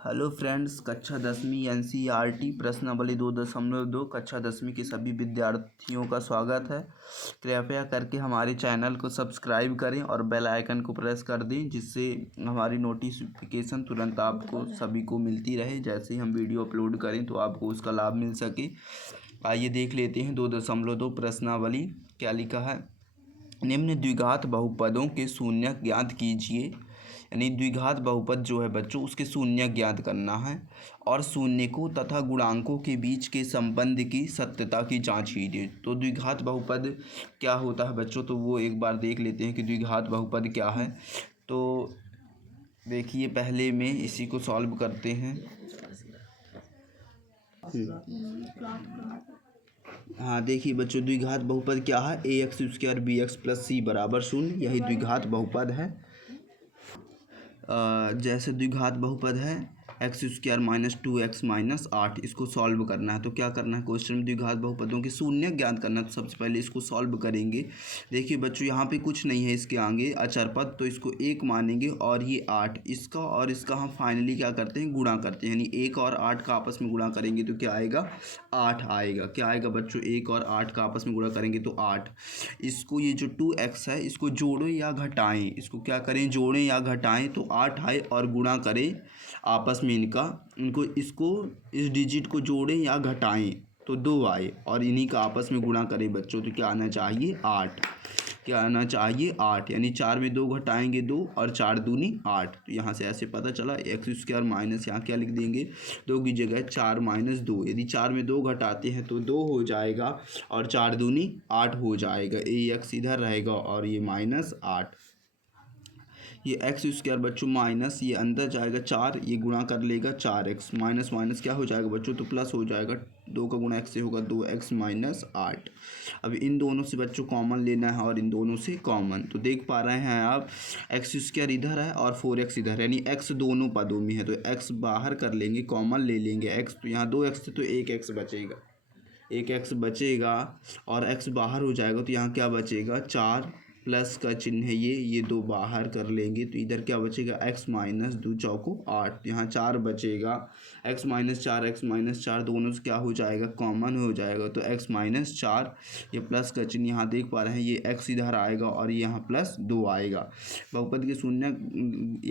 Hello friends, कक्षा 10वीं NCERT प्रश्नावली 2.2 कक्षा 10वीं के सभी विद्यार्थियों का स्वागत है। कृपया करके हमारे चैनल को सब्सक्राइब करें और बेल आइकन को प्रेस कर दें, जिससे हमारी नोटिफिकेशन तुरंत आपको सभी को मिलती रहे। जैसे ही हम वीडियो अपलोड करें तो आपको उसका लाभ मिल सके। आइए देख लेते हैं 2.2 प्रश्नावली क्या लिखा है। निम्न द्विघात बहुपदों के शून्य ज्ञात कीजिए। यानी द्विघात बहुपद जो है बच्चों, उसके शून्य ज्ञात करना है और शून्यकों तथा गुणांकों के बीच के संबंध की सत्यता की जांच कीजिए। तो द्विघात बहुपद क्या होता है बच्चों, तो वो एक बार देख लेते हैं कि द्विघात बहुपद क्या है। तो देखिए, पहले में इसी को सॉल्व करते हैं। हाँ, देखिए बच्चों, द्विघात बहुपद क्या है। ax² bx + c = 0, यही द्विघात बहुपद है। जैसे द्विघात बहुपद है x² - 2x - 8, इसको सॉल्व करना है। तो क्या करना है, क्वेश्चन में द्विघात बहुपदों के शून्य ज्ञात करना है। तो सबसे पहले इसको सॉल्व करेंगे। देखिए बच्चों, यहाँ पे कुछ नहीं है इसके आगे अचर पद, तो इसको 1 मानेंगे और ये 8, इसका और इसका हम फाइनली क्या करते हैं, गुणा करते हैं। यानी 1 और 8 का आपस में गुणा करेंगे तो क्या आएगा, 8 आएगा। क्या आएगा बच्चों, 1 और 8 का आपस में गुणा करेंगे तो 8। इसको ये जो 2x है इसको जोड़ो या घटाएं, इसको क्या करें, जोड़ें या घटाएं तो 8 आए और गुणा करें आपस में इनको इसको इस डिजिट को जोड़ें या घटाएं तो 2 आए और इन्हीं का आपस में गुणा करें बच्चों। तो क्या आना चाहिए, 8। क्या आना चाहिए, 8। यानी 4 में 2 घटाएंगे 2 और 4 दूनी 8। तो यहाँ से ऐसे पता चला x² माइनस, यहाँ क्या लिख देंगे, 2 की जगह 4 - 2। यदि 4 में 2 घटाते हैं तो 2 हो जाएगा और 4 दूनी 8 हो जाएगा। ax इधर रहेगा और ये -8। ये x² बच्चों माइनस, ये अंदर जाएगा 4, ये गुणा कर लेगा 4x, माइनस माइनस क्या हो जाएगा बच्चों, तो प्लस हो जाएगा। 2 का गुणा x से होगा 2x - 8। अब इन दोनों से बच्चों कॉमन लेना है और इन दोनों से कॉमन, तो देख पा रहे हैं आप x² इधर है और 4x इधर है, यानी x दोनों पदों में है। तो x बाहर कर लेंगे, कॉमन ले लेंगे x, तो यहाँ 2x थे तो 1x बचेगा, 1x बचेगा और x बाहर हो जाएगा तो यहाँ क्या बचेगा, 4 प्लस का चिन्ह है ये 2 बाहर कर लेंगे तो इधर क्या बचेगा, x - 2 चौको 8, यहाँ 4 बचेगा। x - 4 x - 4 दोनों से क्या हो जाएगा, कॉमन हो जाएगा तो x - 4, ये प्लस का चिन्ह यहाँ देख पा रहे हैं, ये x इधर आएगा और ये यहाँ +2 आएगा। बहुपद के शून्य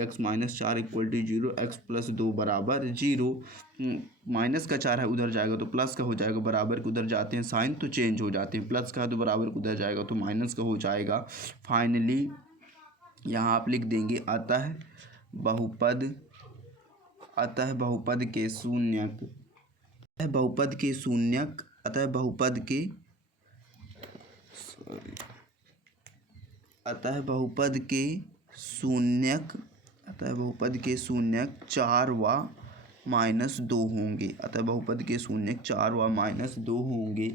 x - 4 = 0, x + 2 = 0। माइनस का 4 है उधर जाएगा तो प्लस का हो जाएगा, बराबर के उधर जाते हैं साइन तो चेंज हो जाते हैं, प्लस का है तो बराबर के उधर जाएगा तो माइनस का हो जाएगा। फाइनली यहाँ आप लिख देंगे अतः बहुपद के शून्यक, अतः बहुपद के शून्यक -2 होंगे। अतः बहुपद के शून्यक 4 व -2 होंगे।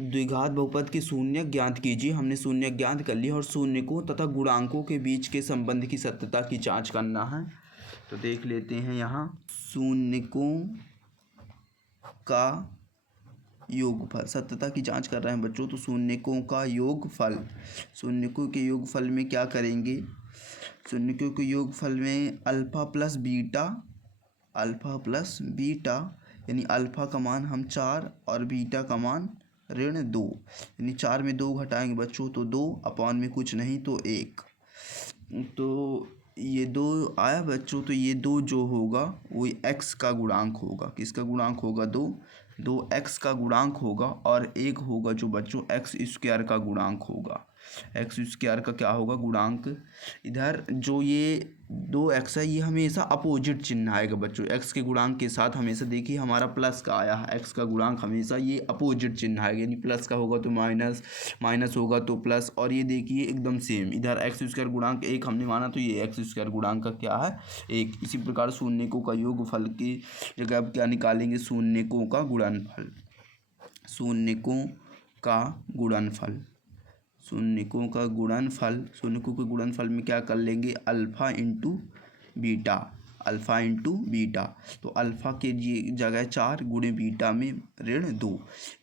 द्विघात बहुपद के शून्य ज्ञात कीजिए। हमने शून्य ज्ञात कर लिया और शून्यकों तथा गुणांकों के बीच के संबंध की सत्यता की जांच करना है। तो देख लेते हैं, यहाँ शून्यकों का योगफल, सत्यता की जांच कर रहे हैं बच्चों। तो शून्यकों का योगफल, शून्यकों के योगफल में क्या करेंगे, शून्यकों के योगफल में अल्फ़ा प्लस बीटा, यानी अल्फ़ा का मान हम 4 और बीटा का मान -2, यानी 4 में 2 घटाएंगे बच्चों तो 2, अपॉन में कुछ नहीं तो 1, तो ये 2 आया बच्चों। तो ये 2 जो होगा वो x का गुणांक होगा। किसका गुणांक होगा, 2 x का गुणांक होगा और 1 होगा जो बच्चों x² का गुणांक होगा। x² का क्या होगा, गुणांक। इधर जो ये 2x है ये हमेशा अपोजिट चिन्ह आएगा बच्चों, x के गुणांक के साथ हमेशा। देखिए हमारा प्लस का आया है, x का गुणांक हमेशा ये अपोजिट चिन्ह आएगा, यानी प्लस का होगा तो माइनस, माइनस होगा तो प्लस। और ये देखिए एकदम सेम, इधर x² गुणांक 1 हमने माना तो ये x² गुणांक का क्या है, 1। इसी प्रकार शून्यकों का योगफल की जगह आप क्या निकालेंगे, शून्यकों का गुणनफल। शून्यकों के गुणनफल में क्या कर लेंगे, alpha × beta, alpha into beta. तो अल्फ़ा के जगह 4 गुणे बीटा में -2,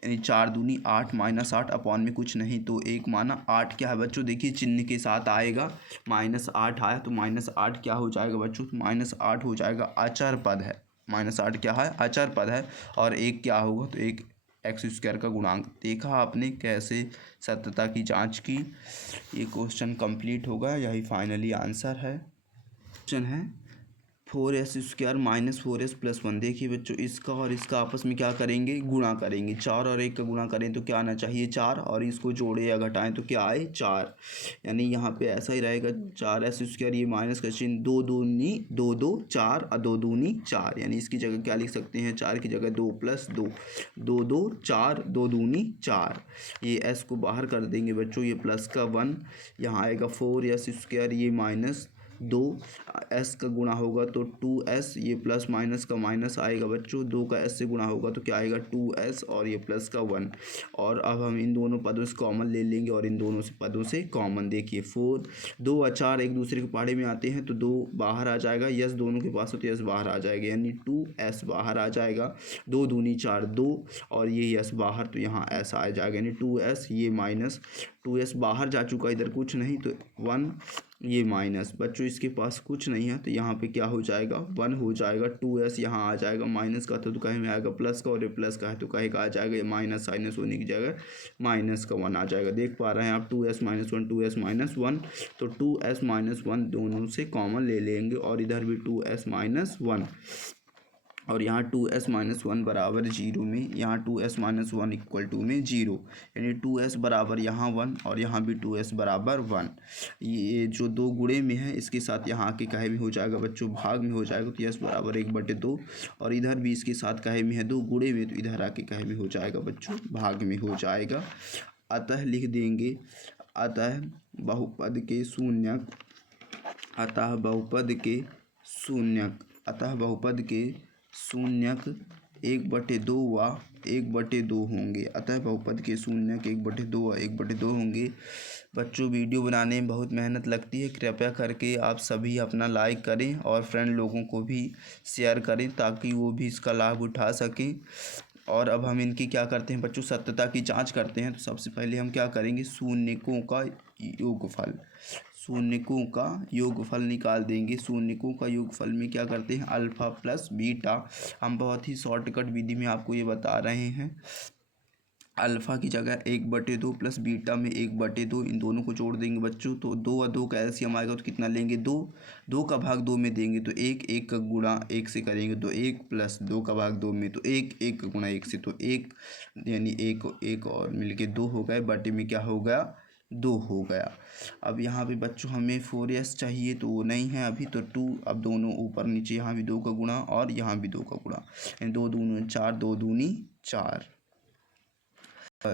यानी 4 दूनी 8 -8 अपॉन में कुछ नहीं तो 1 माना। 8 क्या है बच्चों, देखिए चिन्ह के साथ आएगा, -8 आया तो -8 क्या हो जाएगा बच्चों, -8 हो जाएगा अचर पद है। -8 क्या है, अचर पद है। और 1 क्या होगा, तो 1 एक्स स्क्वायर का गुणांक। देखा आपने कैसे सत्यता की जांच की। ये क्वेश्चन कंप्लीट होगा, यही फाइनली आंसर है। क्वेश्चन है 4s² - 4s + 1। देखिए बच्चों, इसका और इसका आपस में क्या करेंगे, गुणा करेंगे। 4 और 1 का गुणा करें तो क्या आना चाहिए, 4, और इसको जोड़े या घटाएं तो क्या आए, 4। यानी यहाँ पे ऐसा ही रहेगा 4s², ये माइनस का चिन्ह, 2 दूनी 2 2 4 और 2 दूनी 4, यानी इसकी जगह क्या लिख सकते हैं, 4 की जगह 2 + 2, 2 2 4, 2 दूनी 4। ये s को बाहर कर देंगे बच्चों, ये प्लस का 1 यहाँ आएगा, 4s², ये -2 s का गुणा होगा तो 2s, ये प्लस माइनस का माइनस आएगा बच्चों, 2 का s से गुणा होगा तो क्या आएगा 2s, और ये प्लस का 1। और अब हम इन दोनों पदों से कॉमन ले लेंगे, और इन दोनों से पदों से कॉमन, देखिए 4 2 और 4 एक दूसरे के पहाड़े में आते हैं तो 2 बाहर आ जाएगा, यस दोनों के पास हो तो यस बाहर आ जाएगा, यानी 2s बाहर आ जाएगा। 2 दूनी 4 2, और ये यस बाहर तो यहाँ s आ जाएगा, यानी 2s, ये माइनस 2s बाहर जा चुका, इधर कुछ नहीं तो 1, ये माइनस बच्चों इसके पास कुछ नहीं है तो यहाँ पे क्या हो जाएगा, 1 हो जाएगा। 2s यहाँ आ जाएगा, माइनस का था तो कहे में आएगा प्लस का, और ये प्लस का है तो कहे का आ जाएगा, ये माइनस साइनस होने की जगह माइनस का 1 आ जाएगा। देख पा रहे हैं आप, 2s - 1 2s - 1, तो 2s - 1 दोनों से कॉमन ले लेंगे, और इधर भी 2s - 1, और यहाँ 2s - 1 बराबर 0 में, यहाँ 2s - 1 इक्वल टू में 0, यानी 2s बराबर यहाँ 1, और यहाँ भी 2s बराबर 1। ये जो 2 गुणे में है इसके साथ यहाँ के कहे में हो जाएगा बच्चों, भाग में हो जाएगा, तो s बराबर 1/2, और इधर भी इसके साथ कहे में है 2 गुणे में, तो इधर आके कहे में हो जाएगा बच्चों, भाग में हो जाएगा। अतः लिख देंगे, अतः बहुपद के शून्यक, अतः बहुपद के शून्यक, अतः बहुपद के शून्यक 1/2 व 1/2 होंगे। अतः बहुपद के शून्यक 1/2 व 1/2 होंगे। बच्चों वीडियो बनाने में बहुत मेहनत लगती है, कृपया करके आप सभी अपना लाइक करें और फ्रेंड लोगों को भी शेयर करें ताकि वो भी इसका लाभ उठा सकें। और अब हम इनकी क्या करते हैं बच्चों, सत्यता की जांच करते हैं। तो सबसे पहले हम क्या करेंगे, शून्यकों का योगफल, शून्यकों का योगफल निकाल देंगे। शून्यकों का योगफल में क्या करते हैं, अल्फ़ा प्लस बीटा। हम बहुत ही शॉर्टकट विधि में आपको ये बता रहे हैं। अल्फ़ा की जगह 1/2 प्लस बीटा में 1/2, इन दोनों को जोड़ देंगे बच्चों, तो 2 और 2 का एलसीएम आएगा तो कितना लेंगे, 2। 2 का भाग 2 में देंगे तो 1, 1 का गुणा 1 से करेंगे तो 1, प्लस 2 का भाग 2 में तो 1, 1 का गुणा 1 से तो 1, यानी 1 और मिलके 2 हो गए, बटे में क्या हो गया, 2 हो गया। अब यहाँ पे बच्चों हमें 4s चाहिए तो वो नहीं है अभी, तो 2, अब दोनों ऊपर नीचे, यहाँ भी 2 का गुणा और यहाँ भी 2 का गुणा, यानी 2 दूनी 4, 2 दूनी 4,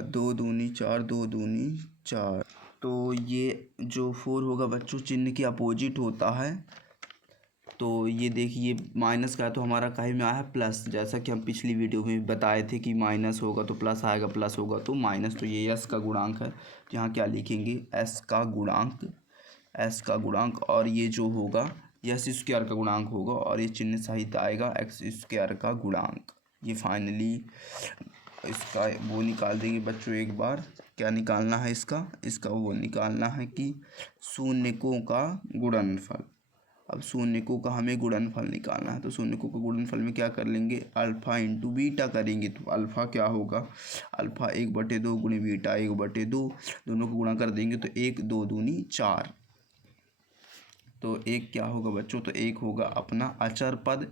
2 दूनी 4, 2 दूनी 4। तो ये जो 4 होगा बच्चों चिन्ह के अपोजिट होता है। तो ये देखिए माइनस का है तो हमारा काहे में आया है प्लस, जैसा कि हम पिछली वीडियो में बताए थे कि माइनस होगा तो प्लस आएगा, प्लस होगा तो माइनस। तो ये s का गुणांक है, तो यहाँ क्या लिखेंगे, s का गुणांक, s का गुणांक, और ये जो होगा s² का गुणांक होगा, और ये चिन्ह सहित आएगा x² का गुणांक। ये फाइनली इसका वो निकाल देंगे बच्चों। एक बार क्या निकालना है इसका वो निकालना है कि शून्यकों का गुणनफल। अब शून्यकों का हमें गुणनफल निकालना है, तो शून्यकों का गुणनफल में क्या कर लेंगे, अल्फ़ा इंटू बीटा करेंगे। तो अल्फ़ा क्या होगा, अल्फ़ा 1/2 गुणे बीटा 1/2, दोनों को गुणा कर देंगे तो 1 2 दूनी 4। तो 1 क्या होगा बच्चों, तो 1 होगा अपना अचर पद,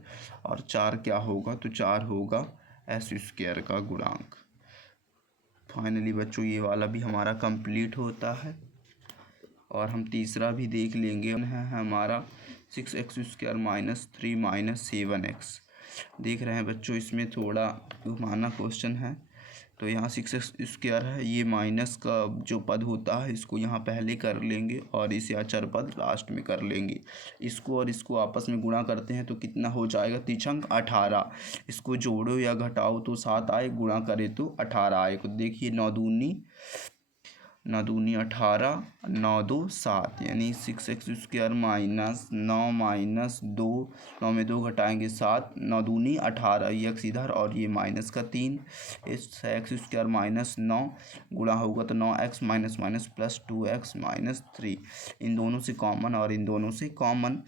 और 4 क्या होगा, तो 4 होगा s² का गुणांक। फाइनली बच्चों ये वाला भी हमारा कंप्लीट होता है, और हम तीसरा भी देख लेंगे, है हमारा 6x² - 3 - 7x। देख रहे हैं बच्चों, इसमें थोड़ा घुमाना क्वेश्चन है। तो यहाँ 6x² है, ये माइनस का जो पद होता है इसको यहाँ पहले कर लेंगे, और इसे अचर पद लास्ट में कर लेंगे। इसको और इसको आपस में गुणा करते हैं तो कितना हो जाएगा, तिछंक 18। इसको जोड़ो या घटाओ तो 7 आए, गुणा करे तो 18 आए। तो देखिए 9 दूनी 9 दूनी 18, 9 2 7, यानी 6x² माइनस 9 माइनस 2, 9 में 2 घटाएंगे 7, 9 दूनी 18, ये x इधर और ये माइनस का 3, इस x² माइनस 9 गुणा होगा तो 9x minus minus plus 2x minus 3, इन दोनों से कॉमन और इन दोनों से कॉमन,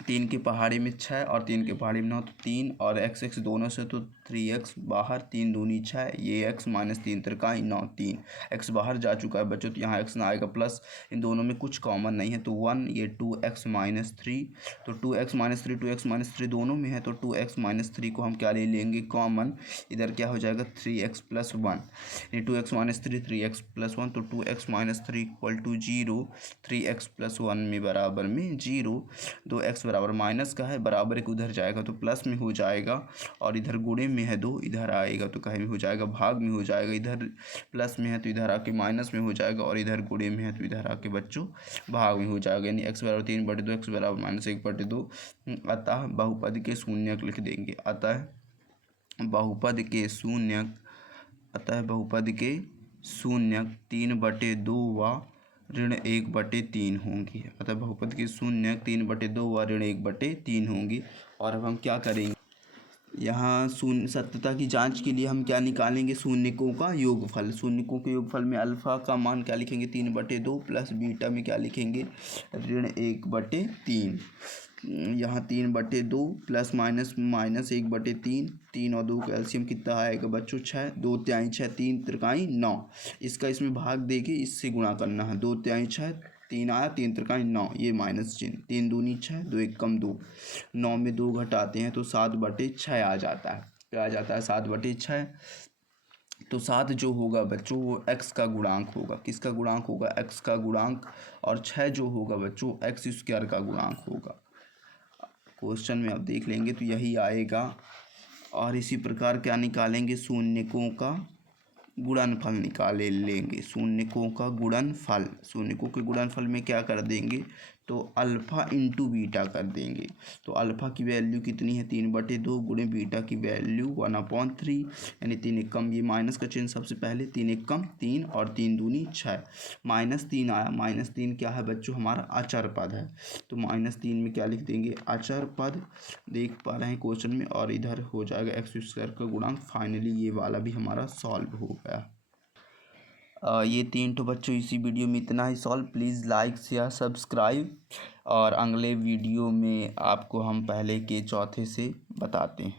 3 की पहाड़ी में 6 और 3 की पहाड़ी में 9 तो 3 और x दोनों से तो 3x बाहर, 3 दूनी 6, ये x माइनस 3 तिरकाई 9, 3 x बाहर जा चुका है बच्चों, तो यहाँ x ना आएगा प्लस, इन दोनों में कुछ कॉमन नहीं है तो 1, ये 2x माइनस 3, तो 2x माइनस 3 2x माइनस 3 दोनों में है तो 2x माइनस 3 को हम क्या ले लेंगे कॉमन, इधर क्या हो जाएगा 3x प्लस 1, ये 2x माइनस 3 3x प्लस 1 तो 2x minus 3 equal to 0, 3x plus 1 में बराबर में 0, 2x बराबर माइनस का है, बराबर एक उधर जाएगा तो प्लस में हो जाएगा और इधर गुणे में है 2 इधर आएगा तो कहे में हो जाएगा भाग में हो जाएगा, इधर प्लस में है तो इधर आके माइनस में हो जाएगा और इधर गुणे में है तो इधर आके बच्चों भाग में हो जाएगा, यानी x बराबर 3/2 x बराबर माइनस 1/2, अतः बहुपद के शून्यक लिख देंगे, अतः बहुपद के शून्यक 3/2 व ऋण 1/3 होंगी, अतः बहुपद की शून्यक 3/2 व ऋण 1/3 होंगी। और अब हम क्या करेंगे, यहाँ शून्य सत्यता की जांच के लिए हम क्या निकालेंगे, शून्यकों का योगफल, शून्यकों के योगफल में अल्फ़ा का मान क्या लिखेंगे 3/2 प्लस बीटा में क्या लिखेंगे ऋण 1/3, यहाँ 3/2 प्लस माइनस माइनस 1/3, 3 और 2 का एलसीएम कितना आएगा बच्चों 6, 2 तिहाई 6 3 तिरकाई 9, इसका इसमें भाग देके इससे गुणा करना है, 2 तिहाई 6 3 आया 3 तिरकाई 9, ये माइनस चिन्ह, 3 दूनी 6 2 1 कम 2, 9 में 2 घटाते हैं तो 7/6 आ जाता है, क्या आ जाता है 7/6, तो 7 जो होगा बच्चों वो x का गुणांक होगा, किसका गुणांक होगा x का गुणांक, और 6 जो होगा बच्चों x² का गुणांक होगा, क्वेश्चन में आप देख लेंगे तो यही आएगा। और इसी प्रकार क्या निकालेंगे शून्यकों का गुणनफल निकाले लेंगे, शून्यकों का गुणनफल, शून्यकों के गुणनफल में क्या कर देंगे तो अल्फ़ा इंटू बीटा कर देंगे, तो अल्फ़ा की वैल्यू कितनी है 3/2 गुणे बीटा की वैल्यू 1/3, यानी 3 एक कम, ये माइनस का चिन्ह सबसे पहले, 3 एक कम 3 और 3 दूनी 6, -3 आया, -3 क्या है बच्चों हमारा अचर पद है, तो -3 में क्या लिख देंगे अचर पद, देख पा रहे हैं क्वेश्चन में, और इधर हो जाएगा x² का गुणांक, फाइनली ये वाला भी हमारा सॉल्व हो गया। ये 3 तो बच्चों इसी वीडियो में इतना ही solve, please like share subscribe, और अगले वीडियो में आपको हम पहले के चौथे से बताते हैं।